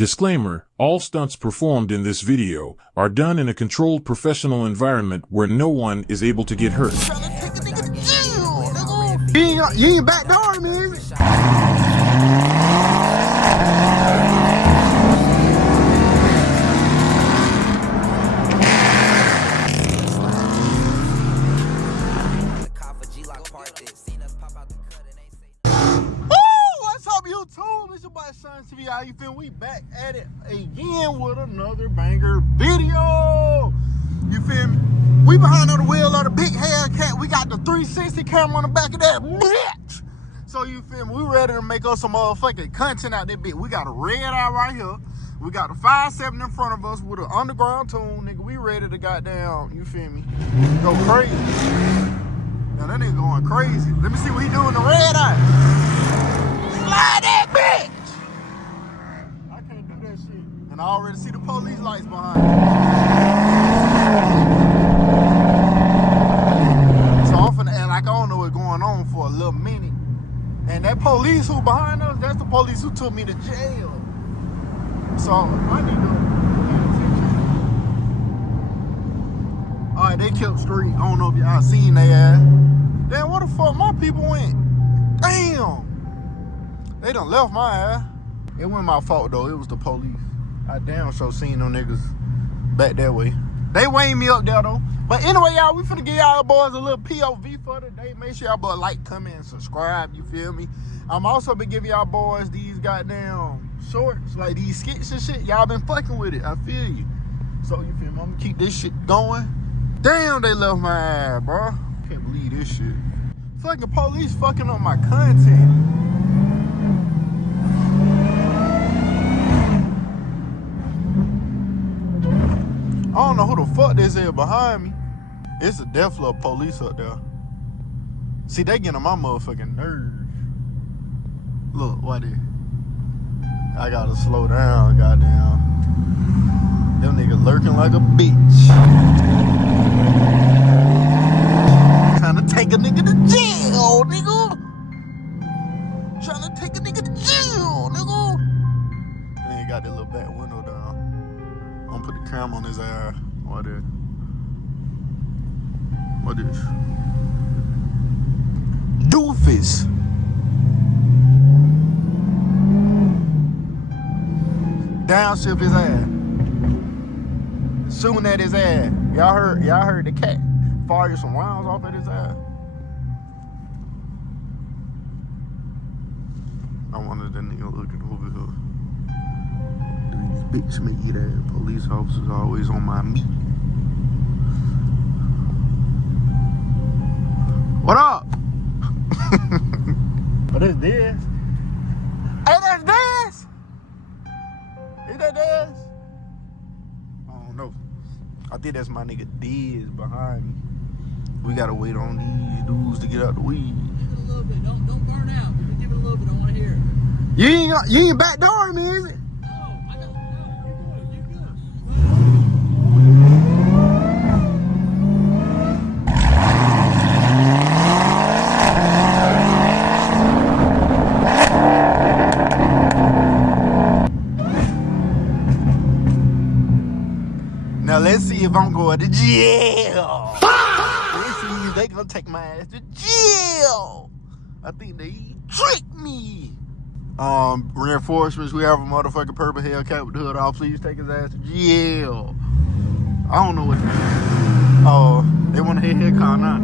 Disclaimer, all stunts performed in this video are done in a controlled professional environment where no one is able to get hurt. You ain't backdooring me, is it? What's up, YouTube? It's your boy Son TV. How you feel? We back at it again with another banger video. You feel me? We behind on the wheel of the big Hellcat. We got the 360 camera on the back of that bitch. So you feel me? We ready to make us some motherfucking content out that bitch. We got a red eye right here. We got a 5.7 in front of us with an underground tune, nigga. We ready to goddamn, you feel me, go crazy. Now that nigga going crazy. Let me see what he doing the red eye. Slide that bitch! I can't do that shit. And I already see the police lights behind me. So I'm finna act like I don't know what's going on for a little minute. And that police who behind us, that's the police who took me to jail. So I need to pay attention. Alright, they kept straight. I don't know if y'all seen they ass. Damn, where the fuck my people went? Damn! They done left my ass. It wasn't my fault though, it was the police. I damn sure seen them niggas back that way. They weighing me up there though. But anyway, y'all, we finna give y'all boys a little POV for today. Make sure y'all boys like, comment, and subscribe, you feel me? I'm also been giving y'all boys these goddamn shorts, like these skits and shit. Y'all been fucking with it, I feel you. So you feel me, I'm gonna keep this shit going. Damn, they left my ass, bro. Can't believe this shit. Fucking police fucking on my content. I don't know who the fuck this is behind me. It's a death little police up there. See, they getting on my motherfucking nerves. Look, what is? I gotta slow down, goddamn. Them niggas lurking like a bitch. Trying to take a nigga to jail, nigga. Trying to take a nigga to jail, nigga. And then got that little back window down. I'm gonna put the camera on his eye. What is? What is? Doofus. Downshift his ass. Shooting at his ass. Y'all heard the cat fire some rounds off at his ass. I wanted that nigga looking over here. These bitch made ass police officers always on my meat. What up? What is this? Hey, that's this? Is that this? I don't know. I think that's my nigga Diz behind me. We gotta wait on these dudes to get out the weed. Give it a little bit. Don't burn out. Give it a little bit. I want to hear it. You ain't backdooring me, is it? No, I don't know. You're good. You're good. Now let's see if I'm going to jail. Let's see if they gonna take my ass to jail. I think they tricked me. Reinforcements, we have a motherfucking purple Hellcat with the hood off. Please take his ass to jail. I don't know what. Oh, they want to hit HELLCAT now.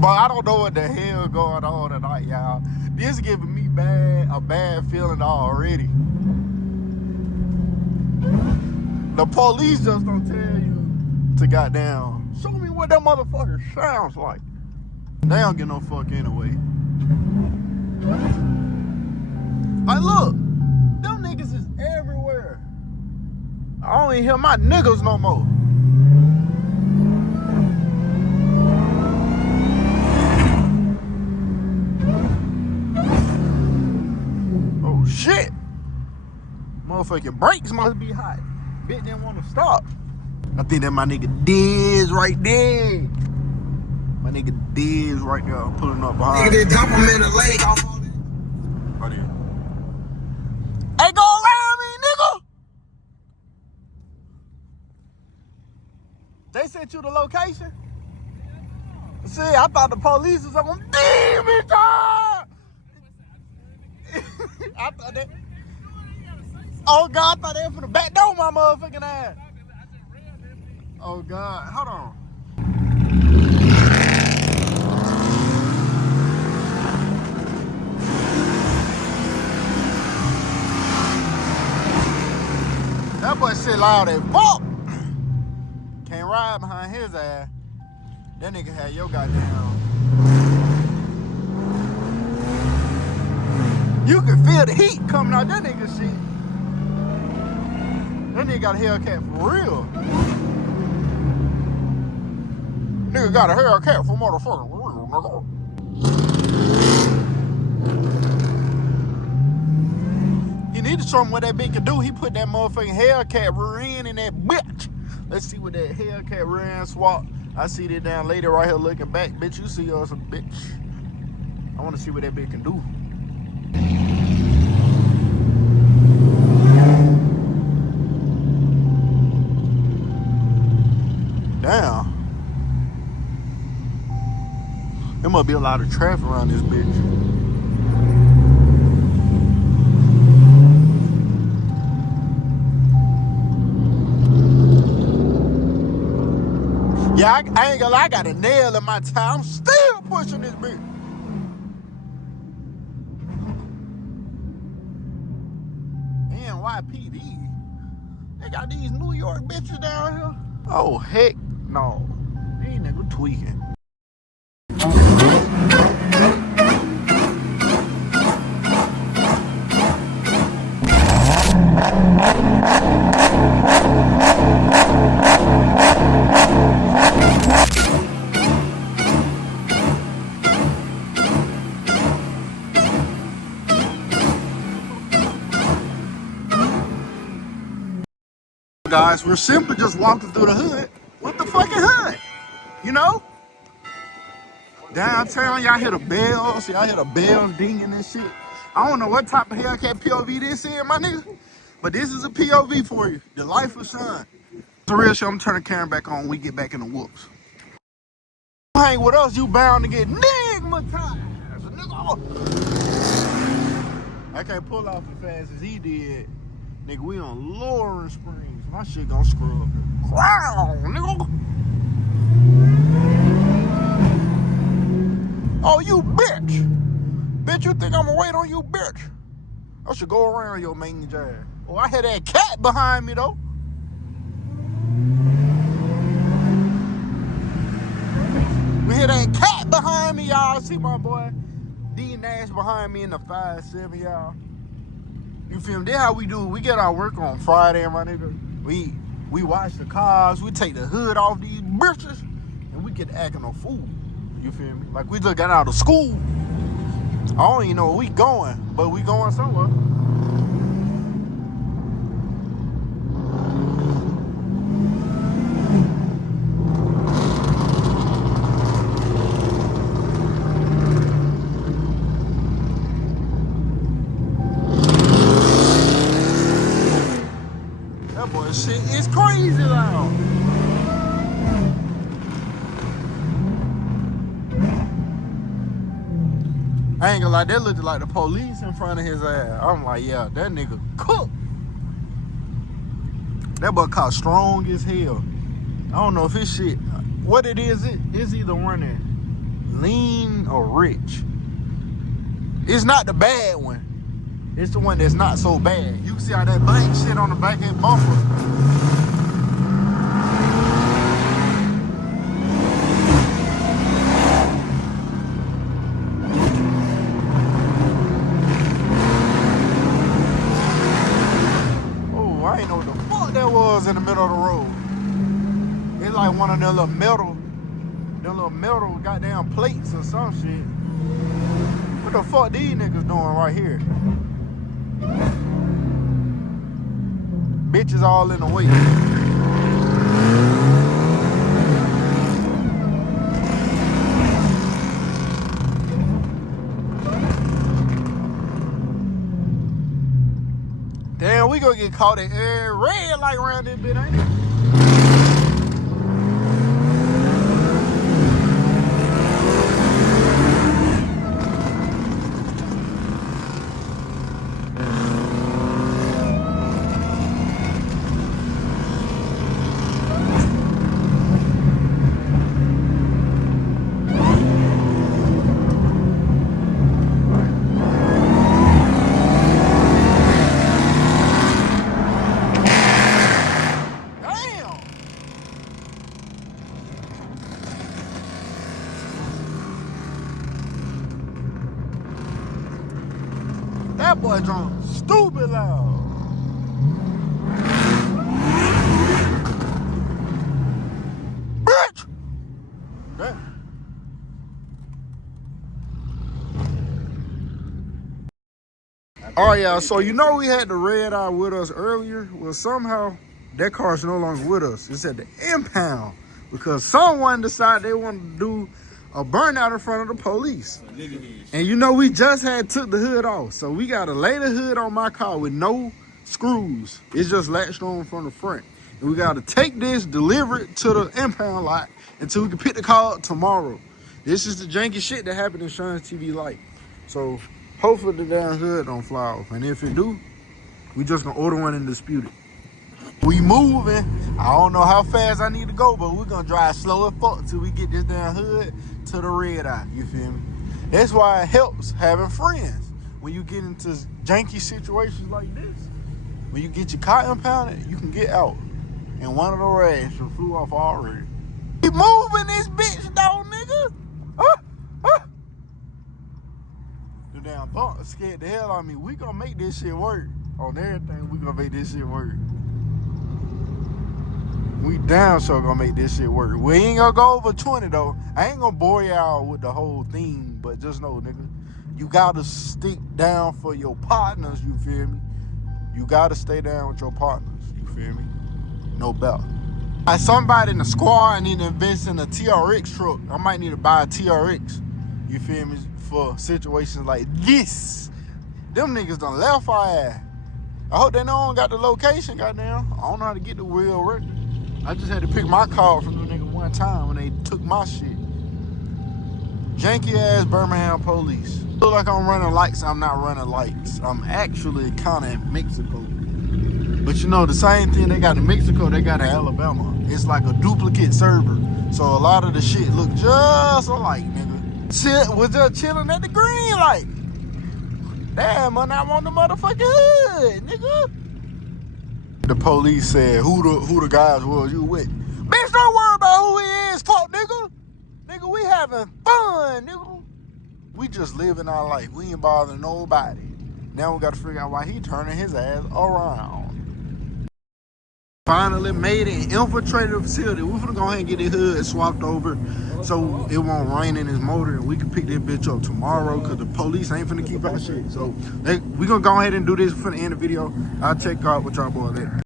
But I don't know what the hell going on tonight, y'all. This is giving me a bad feeling already. The police just don't tell you to goddamn show me what that motherfucker sounds like. They don't get no fuck anyway. Like, look, them niggas is everywhere. I don't even hear my niggas no more. Oh shit. Motherfucking brakes must be hot. Bitch didn't want to stop. I think that my nigga Diz right there. My nigga Diz right there pulling up behind. Nigga, they dump him in the lake off on it. Right here. Hey, go around me, nigga! They sent you the location? See, I thought the police was on demon time! I thought that. Oh, God, I thought they were from the back door, my motherfucking ass. Oh, God. Hold on. That boy shit loud as fuck. Can't ride behind his ass. That nigga had your goddamn. You can feel the heat coming out that nigga shit. That nigga got a Hellcat for real. Nigga got a Hellcat for motherfucking real, nigga. He need to show him what that bitch can do. He put that motherfucking Hellcat rear end in that bitch. Let's see what that Hellcat rear end swap. I see that damn lady right here looking back. Bitch, you see us a bitch. I want to see what that bitch can do. Damn. There must be a lot of traffic around this bitch. Yeah, I ain't gonna lie, I got a nail in my tire. I'm still pushing this bitch. NYPD. They got these New York bitches down here. Oh, heck no. These niggas tweaking. Guys, we're simply just walking through the hood with the fucking hood, you know? Downtown, y'all hear the bells, y'all hear the bells dinging and shit. I don't know what type of Hellcat POV this is, my nigga, but this is a POV for you, the life of Sean. The real shit, I'm turning the camera back on when we get back in the whoops. Hang with us, you bound to get nigmatized, nigga. I can't pull off as fast as he did. Nigga, we on Lawrence Springs. My shit gonna screw up. Wow, nigga. Oh, you bitch. Bitch, you think I'ma wait on you, bitch? I should go around your main ass. Oh, I had that cat behind me, though. We hear that cat behind me, y'all. See my boy D Nash behind me in the 5-7, y'all. You feel me? That's how we do it. We get our work on Friday, my nigga. We wash the cars, we take the hood off these bitches, and we get acting a fool. You feel me? Like we just got out of school. I don't even know where we going, but we going somewhere. Shit is crazy loud. I ain't gonna lie, that looked like the police in front of his ass. I'm like, yeah, that nigga cooked. That boy caught strong as hell. I don't know if his shit, what it is, it's either running lean or rich. It's not the bad one. It's the one that's not so bad. You can see how that blank shit on the back end bumper. Oh, I ain't know what the fuck that was in the middle of the road. It's like one of them little metal goddamn plates or some shit. What the fuck these niggas doing right here? Bitches all in the way. we gonna get caught at every red light around this bit, ain't it? That boy drunk stupid loud. Bitch! Okay. All right, y'all. So you know we had the red eye with us earlier. Well, somehow that car's no longer with us. It's at the impound because someone decided they wanted to do a burnout in front of the police. And you know we just had took the hood off, so we got to lay the hood on my car with no screws. It's just latched on from the front. And we got to take this, deliver it to the impound lot until we can pick the car up tomorrow. This is the janky shit that happened in Sean's TV light. So hopefully the damn hood don't fly off. And if it do, we just gonna order one and dispute it. We moving. I don't know how fast I need to go, but we're gonna drive slow as fuck till we get this damn hood to the red eye. You feel me? That's why it helps having friends. When you get into janky situations like this, when you get your car impounded, you can get out. And one of the rags flew off already. Keep moving this bitch, though, nigga. The damn bump scared the hell out of me. We gonna make this shit work. On everything, we gonna make this shit work. We down sure gonna make this shit work. We ain't gonna go over 20 though. I ain't gonna bore y'all with the whole thing, but just know, nigga, you gotta stick down for your partners, you feel me? You gotta stay down with your partners, you feel me? No belt. Somebody in the squad need to invest in a TRX truck. I might need to buy a TRX, you feel me, for situations like this. Them niggas done left our ass. I hope they know I don't got the location, goddamn. I don't know how to get the wheel ready. I just had to pick my car up from the nigga one time when they took my shit. Janky ass Birmingham police. Look like I'm running lights, I'm not running lights. I'm actually kind of in Mexico. But you know, the same thing they got in Mexico, they got in Alabama. It's like a duplicate server. So a lot of the shit look just alike, nigga. Was just chilling at the green light. Damn, man, I want the motherfucking hood, nigga. The police said, who the guys was you with? Bitch, don't worry about who he is, fuck, nigga. Nigga, we having fun, nigga. We just living our life. We ain't bothering nobody. Now we got to figure out why he turning his ass around. Finally made it and infiltrated the facility. We're gonna go ahead and get the hood swapped over so it won't rain in his motor and we can pick that bitch up tomorrow because the police ain't finna keep our shit. So we gonna go ahead and do this for the end of the video. I'll check out what y'all boys at.